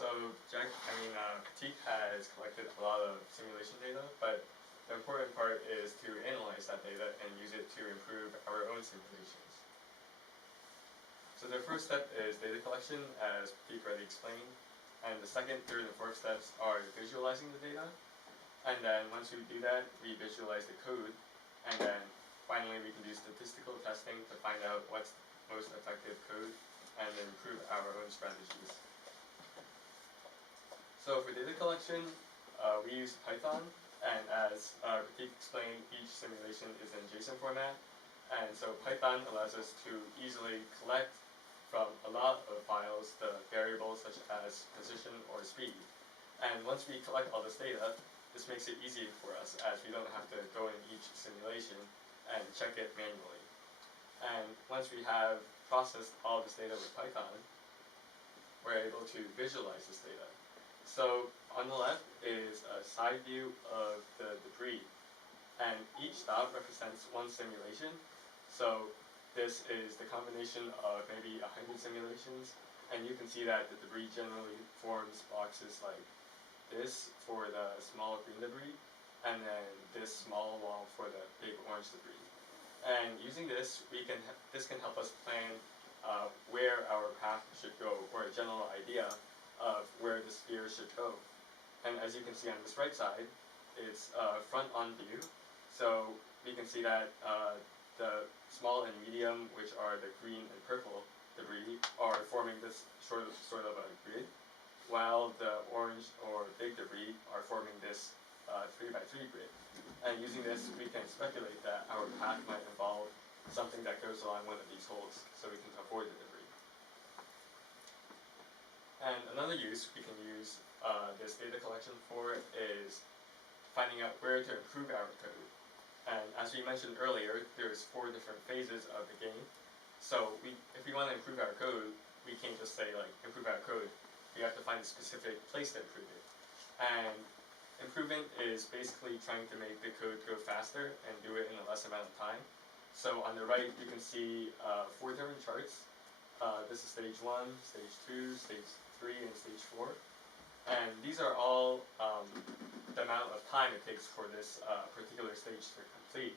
Pratik has collected a lot of simulation data, but the important part is to analyze that data and use it to improve our own simulations. So the first step is data collection, as Pratik already explained, and the second, third, and fourth steps are visualizing the data. And then once we do that, we visualize the code, and then finally we can do statistical testing to find out what's the most effective code and improve our own strategies. So for data collection, we use Python, and as Pratik explained, each simulation is in JSON format, and so Python allows us to easily collect from a lot of files the variables such as position or speed. And once we collect all this data, this makes it easy for us, as we don't have to go in each simulation and check it manually. And once we have processed all this data with Python, we're able to visualize this data. So on the left is a side view of the debris, and each dot represents one simulation. So this is the combination of maybe 100 simulations, and you can see that the debris generally forms boxes like this for the small green debris, and then this small wall for the big orange debris. And using this, this can help us plan where our path should go, or a general idea of where the sphere should go. And as you can see on this right side, it's front-on view. So we can see that the small and medium, which are the green and purple debris, are forming this sort of a grid, while the orange or big debris are forming this 3x3 grid. And using this, we can speculate that our path might involve something that goes along one of these holes, so we can avoid the debris. And another use we can use this data collection for is finding out where to improve our code. And as we mentioned earlier, there's 4 different phases of the game. So if we want to improve our code, we can't just say like improve our code. We have to find a specific place to improve it. And improvement is basically trying to make the code go faster and do it in a less amount of time. So on the right, you can see 4 different charts. This is stage 1, stage 2, stage 3, and stage 4. And these are all the amount of time it takes for this particular stage to complete.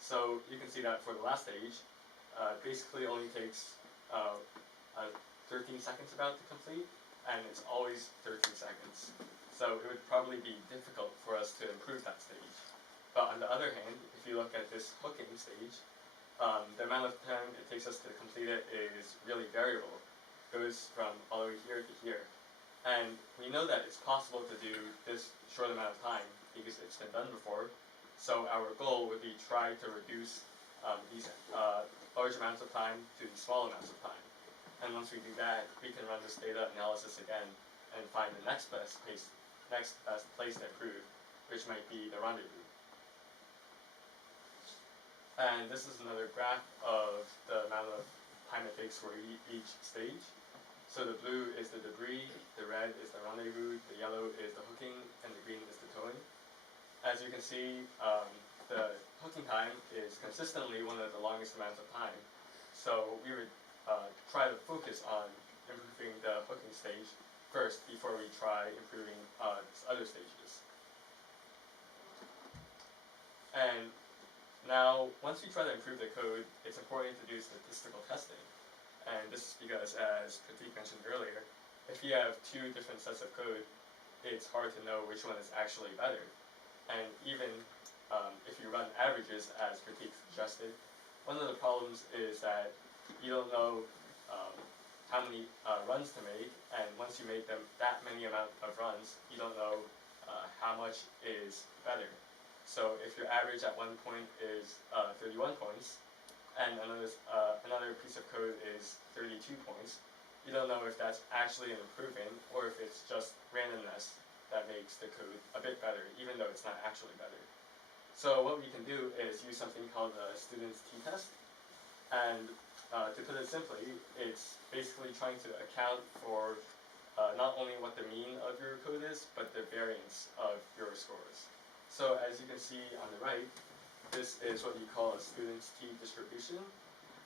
So you can see that for the last stage, basically only takes 13 seconds about to complete, and it's always 13 seconds. So it would probably be difficult for us to improve that stage. But on the other hand, if you look at this hooking stage, the amount of time it takes us to complete it is really variable. It goes from all the way here to here. And we know that it's possible to do this short amount of time because it's been done before. So our goal would be try to reduce these large amounts of time to these small amounts of time. And once we do that, we can run this data analysis again and find the next best place to improve, which might be the rendezvous. And this is another graph of the amount of time it takes for each stage. So the blue is the debris, the red is the rendezvous, the yellow is the hooking, and the green is the towing. As you can see, the hooking time is consistently one of the longest amounts of time. So we would try to focus on improving the hooking stage first before we try improving other stages. And now, once we try to improve the code, it's important to do statistical testing. And this is because, as Pratik mentioned earlier, if you have 2 different sets of code, it's hard to know which one is actually better. And even if you run averages, as Pratik suggested, one of the problems is that you don't know how many runs to make, and once you make them that many amount of runs, you don't know how much is better. So if your average at one point is 31 points, and another piece of code is 32 points, you don't know if that's actually an improvement or if it's just randomness that makes the code a bit better, even though it's not actually better. So what we can do is use something called the student's t-test. And to put it simply, it's basically trying to account for not only what the mean of your code is, but the variance of your scores. So as you can see on the right, this is what we call a student's t-distribution.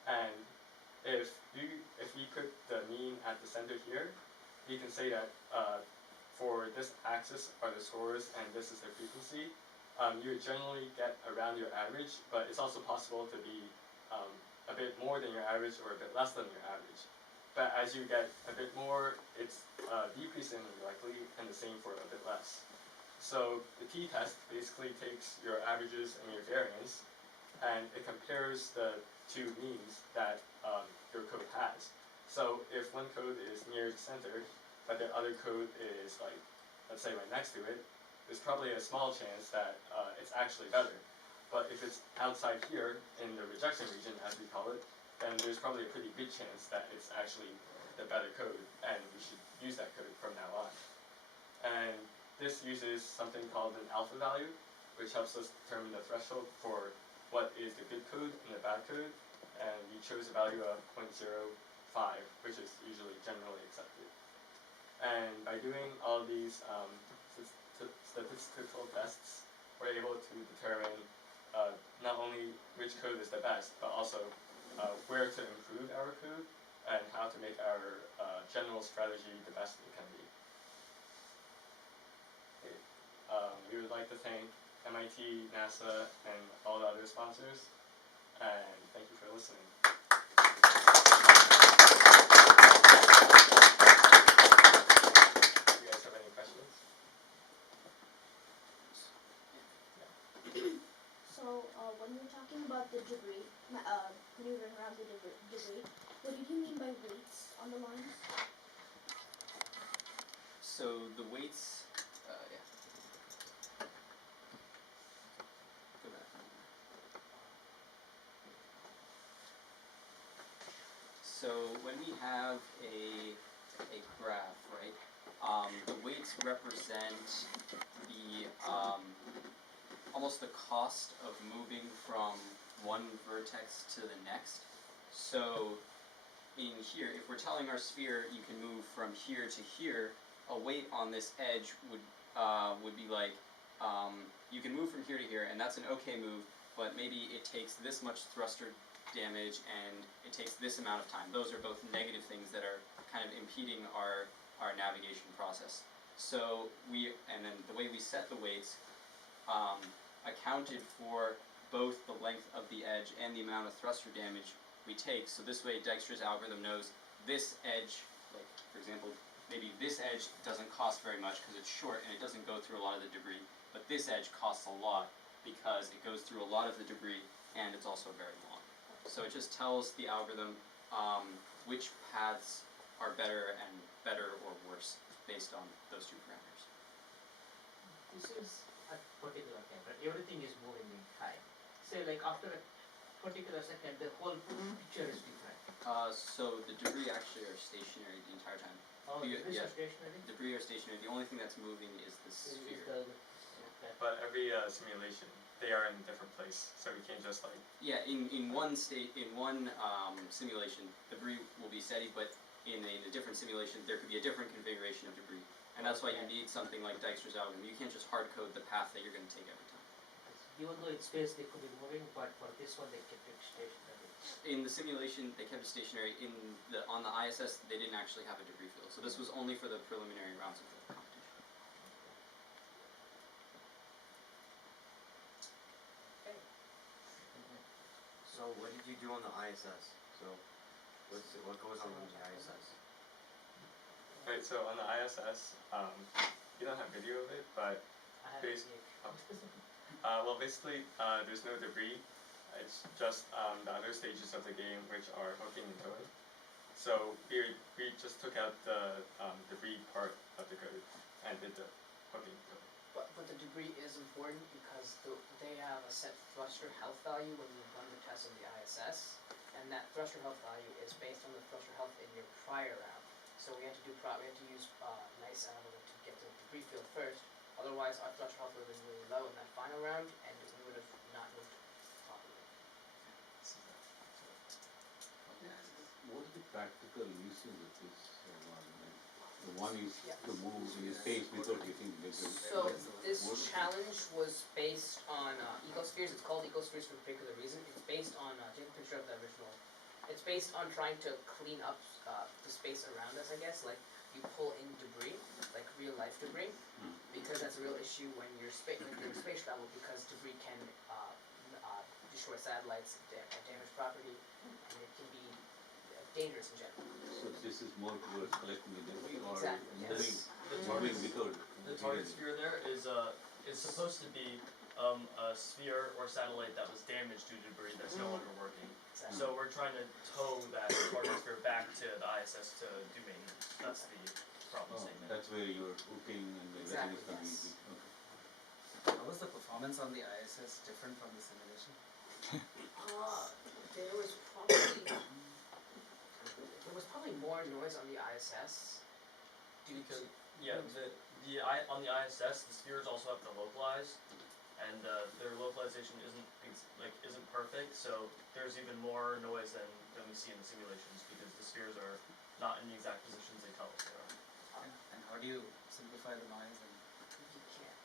And if we put the mean at the center here, we can say that for this axis are the scores and this is the frequency. You would generally get around your average, but it's also possible to be a bit more than your average or a bit less than your average. But as you get a bit more, it's decreasingly likely, and the same for a bit less. So the t-test basically takes your averages and your variance, and it compares the two means that your code has. So if one code is near the center, but the other code is like, let's say right next to it, there's probably a small chance that it's actually better. But if it's outside here in the rejection region, as we call it, then there's probably a pretty good chance that it's actually the better code, and we should use that code from now on. And this uses something called an alpha value, which helps us determine the threshold for what is the good code and the bad code, and we chose a value of 0.05, which is usually generally accepted. And by doing all these statistical tests, we're able to determine not only which code is the best, but also where to improve our code and how to make our general strategy the best it can be. Okay. We would like to thank MIT, NASA, and all the other sponsors, and thank you for listening. Do you guys have any questions? So when you're talking about the debris, maneuvering around the debris, what did you mean by weights on the lines? So the weights, yeah. Go back. So when we have a graph, right, the weights represent the almost the cost of moving from one vertex to the next. So in here, if we're telling our sphere you can move from here to here, a weight on this edge would be like, you can move from here to here, and that's an okay move, but maybe it takes this much thruster damage and it takes this amount of time. Those are both negative things that are kind of impeding our navigation process. So and then the way we set the weights accounted for both the length of the edge and the amount of thruster damage we take. So this way Dijkstra's algorithm knows this edge, like for example, maybe this edge doesn't cost very much because it's short and it doesn't go through a lot of the debris, but this edge costs a lot because it goes through a lot of the debris and it's also very long. So it just tells the algorithm which paths are better or worse based on those two parameters. This is a particular time, but everything is moving in time. Say like after a particular second, the whole picture is different. So the debris actually are stationary the entire time. Oh, The- debris yeah. are stationary? Debris are stationary. The only thing that's moving is the Is sphere. okay. But every simulation, they are in a different place, so we can't just like. Yeah, in one simulation, debris will be steady, but in a different simulation, there could be a different configuration of debris. And that's why you need something like Dijkstra's algorithm. You can't just hard code the path that you're going to take every time. Even though it's space, they could be moving, but for this one, they kept it stationary. In the simulation, they kept it stationary. On the ISS, they didn't actually have a debris field. So this was only for the preliminary rounds of the competition. Okay. So what did you do on the ISS? So what goes on the ISS? Right, so on the ISS, you don't have video of it, but I have Base- it. well, basically, there's no debris. It's just the other stages of the game, which are hooking and towing. So we just took out the debris part of the code and did the hooking and towing. But the debris is important because they have a set thruster health value when you run the test on the ISS, and that thruster health value is based on the thruster health in your prior round. So we had to use nice algorithm to get to the debris field first. Otherwise, our thruster health would have been really low in that final round, and we would have not moved properly. What's the practical usage of this one? The one is to move in space without getting bigger. So this challenge was based on ecospheres. It's called ecospheres for a particular reason. It's based on take a picture of the original. It's based on trying to clean up the space around us, I guess. Like you pull in debris, like real life debris, because that's a real issue when you're doing space travel, because debris can destroy satellites, damage property, and it can be dangerous in general. So this is more towards collecting the debris or Exactly, moving, yes. The moving target, without. the target sphere there is supposed to be a sphere or satellite that was damaged due to debris that's no longer working. Exactly. So we're trying to tow that target sphere back to the ISS to do maintenance. That's the problem Oh, statement. that's where your hooking and everything is Exactly, coming yes. easy, okay. How was the performance on the ISS different from the simulation? There was probably more noise on the ISS due to Because on the ISS, the spheres also have to localize, and their localization isn't perfect. So there's even more noise than we see in the simulations because the spheres are not in the exact positions they tell us they are. And how do you simplify the noise and you can't.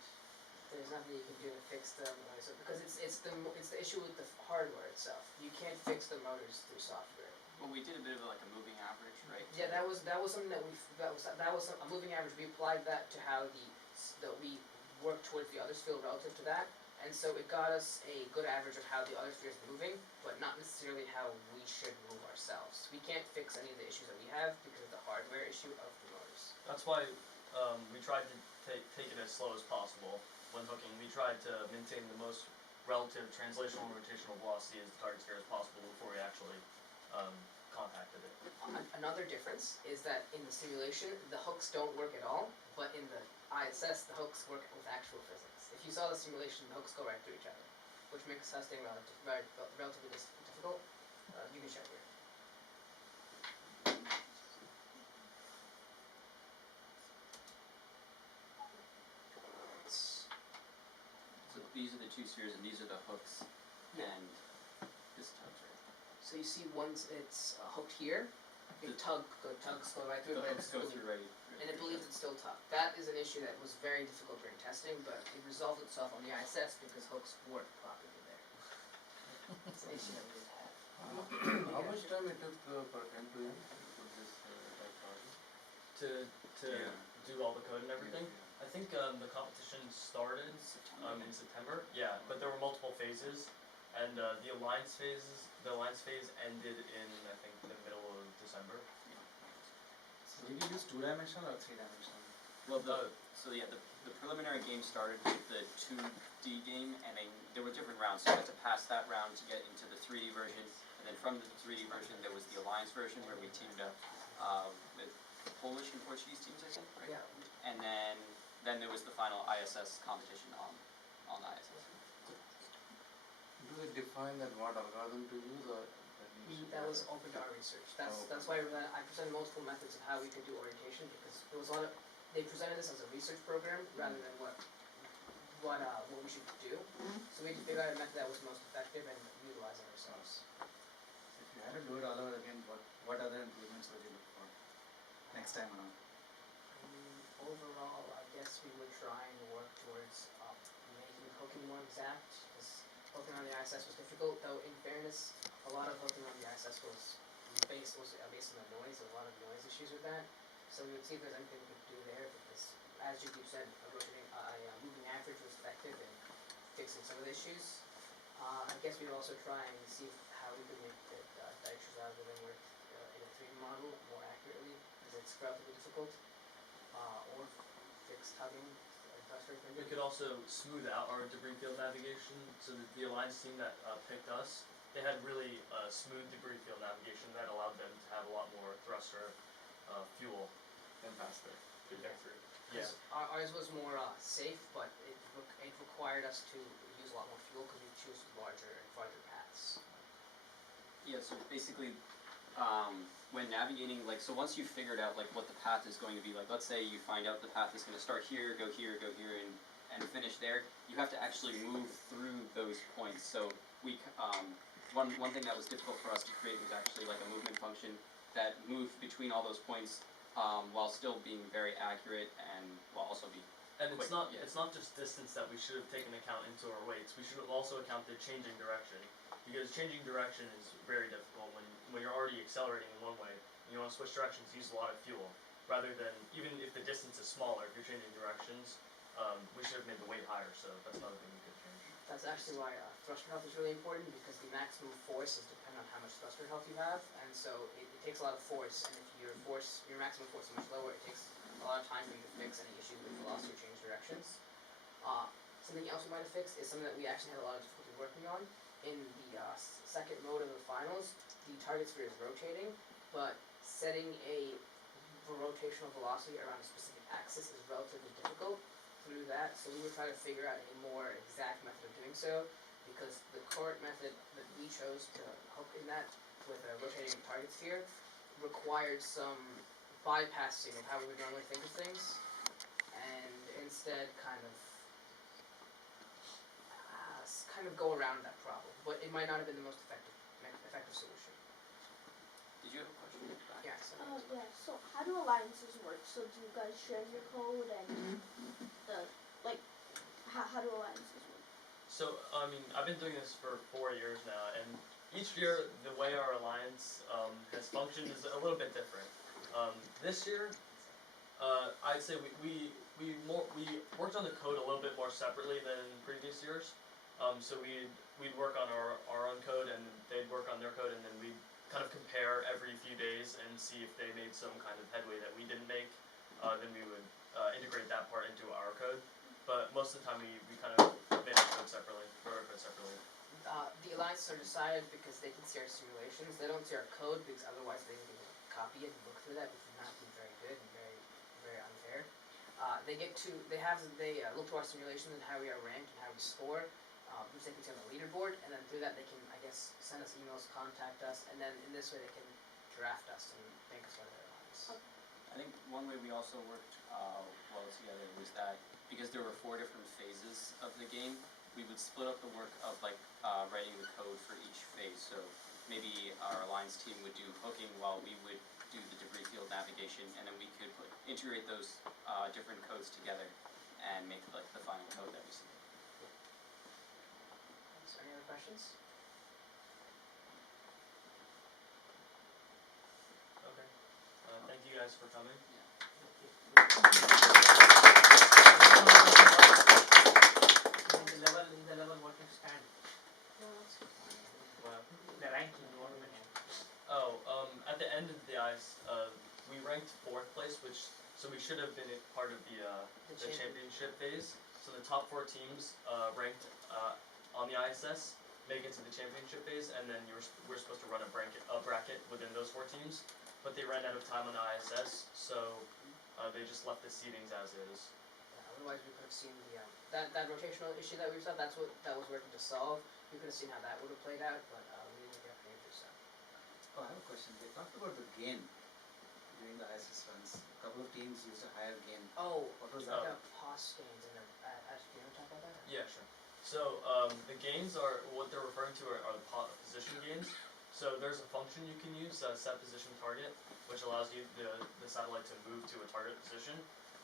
There's nothing you can do to fix the noise because it's the issue with the hardware itself. You can't fix the motors through software. Well, we did a bit of like a moving average, right? Yeah, that was something that was a moving average. We applied that to how we worked towards the other sphere relative to that, and so it got us a good average of how the other sphere is moving, but not necessarily how we should move ourselves. We can't fix any of the issues that we have because of the hardware issue of the motors. That's why we tried to take it as slow as possible when hooking. We tried to maintain the most relative translational and rotational velocity as the target sphere as possible before we actually contacted it. Another difference is that in the simulation, the hooks don't work at all, but in the ISS, the hooks work with actual physics. If you saw the simulation, the hooks go right through each other, which makes testing relatively difficult. You can check here. So these are the two spheres and these are the hooks Yeah. and this tug's right. So you see once it's hooked here, the tugs go right through, The but hooks go through right. and it believes it's still tugged. That is an issue that was very difficult during testing, but it resolved itself on the ISS because hooks work properly there. It's an issue that we did have. How much time it took for them to put this type project? To Yeah. do all the code and everything. I think the competition started in September. Yeah, but there were multiple phases, and the alliance phase ended in I think the middle of December. so did you use 2-dimensional or 3-dimensional? Well, the preliminary game started with the 2D game, and then there were different rounds. So you had to pass that round to get into the 3D version, and then from the 3D version there was the Alliance version where we teamed up with the Polish and Portuguese teams, I think, right? Yeah. And then there was the final ISS competition on ISS. Do they define that what algorithm to use or that needs to be That was open to our research. That's why I presented multiple methods of how we could do orientation because there was a lot of they presented this as a research program rather than what we should do. So we had to figure out a method that was most effective and utilize it ourselves. If you had to do it all over again, what other improvements would you look for next time around? Overall, I guess we would try and work towards making hooking more exact. Because hooking on the ISS was difficult, though. In fairness, a lot of hooking on the ISS was based on the noise. A lot of noise issues with that. So we would see if there's anything we could do there. Because, as you said, a moving average was effective in fixing some of the issues. I guess we'd also try and see how we could make the Dijkstra's algorithm work in a 3D model more accurately, because it's relatively difficult. Or fix tugging and thruster We bending. could also smooth out our debris field navigation. So the alliance team that picked us, they had really smooth debris field navigation that allowed them to have a lot more thruster fuel and faster to get through. Yeah. 'Cause ours was more safe, but it required us to use a lot more fuel because we chose larger and farther paths. Yeah, so basically, when navigating, like, so once you've figured out, like, what the path is going to be, like, let's say you find out the path is gonna start here, go here, and finish there, you have to actually move through those points, so one thing that was difficult for us to create was actually like a movement function that moved between all those points, while still being very accurate and while also be And quick. it's not just distance that we should have taken account into our weights. We should have also accounted changing direction, because changing direction is very difficult when you're already accelerating in one way and you want to switch directions. Use a lot of fuel. rather than, even if the distance is smaller, if you're changing directions, we should have made the weight higher, so that's another thing we could change. That's actually why thruster health is really important, because the maximum force is dependent on how much thruster health you have, and so it takes a lot of force, and if your maximum force is much lower, it takes a lot of time for you to fix any issues with velocity or change directions. Something else we might have fixed is something that we actually had a lot of difficulty working on. In the second mode of the finals, the target sphere is rotating, but setting a rotational velocity around a specific axis is relatively difficult to do that, so we were trying to figure out a more exact method of doing so, because the current method that we chose to hook in that with a rotating target sphere required some bypassing of how we would normally think of things, and instead kind of go around that problem, but it might not have been the most effective solution. Did you have a question? Back? Yeah, so Yeah, so how do alliances work? So do you guys share your code and how do alliances work? So, I mean, I've been doing this for 4 years now, and each year the way our alliance has functioned is a little bit different. This year, I'd say we worked on the code a little bit more separately than previous years. So we'd work on our own code, and they'd work on their code, and then we'd kind of compare every few days and see if they made some kind of headway that we didn't make. Then we would integrate that part into our code. But most of the time we kind of made our code separately, or our code separately. the alliances are decided because they can see our simulations. They don't see our code because otherwise they would copy it and look through that, which would not be very good and very, very unfair. They look to our simulations and how we are ranked and how we score, which they can see on the leaderboard, and then through that they can, I guess, send us emails, contact us, and then in this way they can draft us and make us one of their allies. I think one way we also worked well together was that because there were 4 different phases of the game, we would split up the work of writing the code for each phase. So maybe our alliance team would do hooking while we would do the debris field navigation, and then we could integrate those different codes together and make the final code that we see. Is there any other questions? Okay. Thank you guys for coming. The level what you stand, Wow. the ranking you want to mention. At the end of the ice, we ranked 4th place, so we should have been part of the championship phase. So the top 4 teams ranked on the ISS make it to the championship phase, and then we're supposed to run a bracket within those 4 teams. But they ran out of time on the ISS, so they just left the seedings as is. Otherwise we could have seen that rotational issue that we saw. That was working to solve. We could have seen how that would have played out, but we didn't get to do so. Oh, I have a question. They talked about the gain during the ISS runs. A couple of teams used a higher gain. Oh, What was Oh. that? the pos gains in there. Do you want to talk about that? Yeah, sure. So the gains are what they're referring to are the position gains. So there's a function you can use, set position target, which allows you the satellite to move to a target position,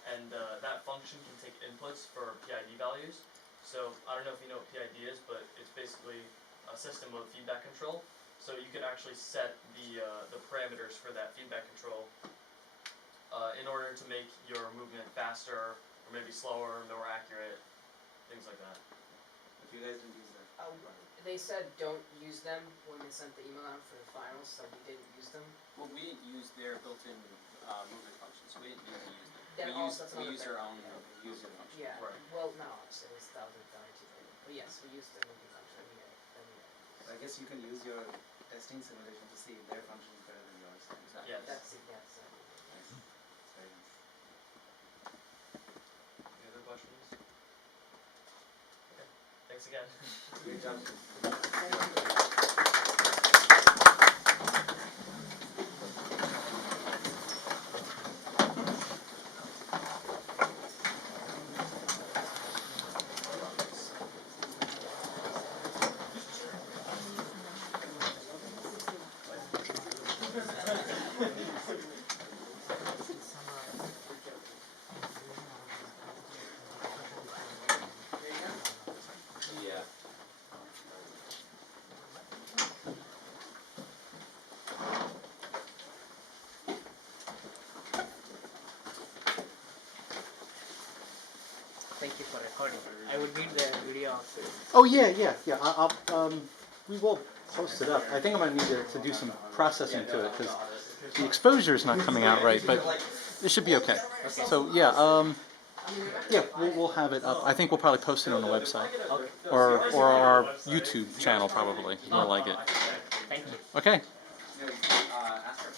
and that function can take inputs for PID values. So I don't know if you know what PID is, but it's basically a system of feedback control. So you can actually set the parameters for that feedback control in order to make your movement faster, or maybe slower, more accurate, things like that. But you guys didn't use that. They said don't use them when they sent the email out for the finals, so we didn't use them. Well, we didn't use their built-in movement functions, so we didn't need to use them. Then We also, that's used another our thing. own user function. Yeah. Right. Well, no, honestly, that was done too late. But yes, we used the movie function. So I guess you can use your testing simulation to see if their function is better than yours. Exactly. Yes. That's it. Yes. Nice. That's very nice. Any other questions? Okay. Thanks again. Great job. Yeah. thank you for recording. I would need the video of it. Oh, yeah. We will post it up. I think I'm gonna need to do some processing to it, because the exposure is not coming out right, but it should be okay. So, yeah, we'll have it up. I think we'll probably post it on the website. Or our YouTube channel, probably, more like it. Thank you. Okay. Ask her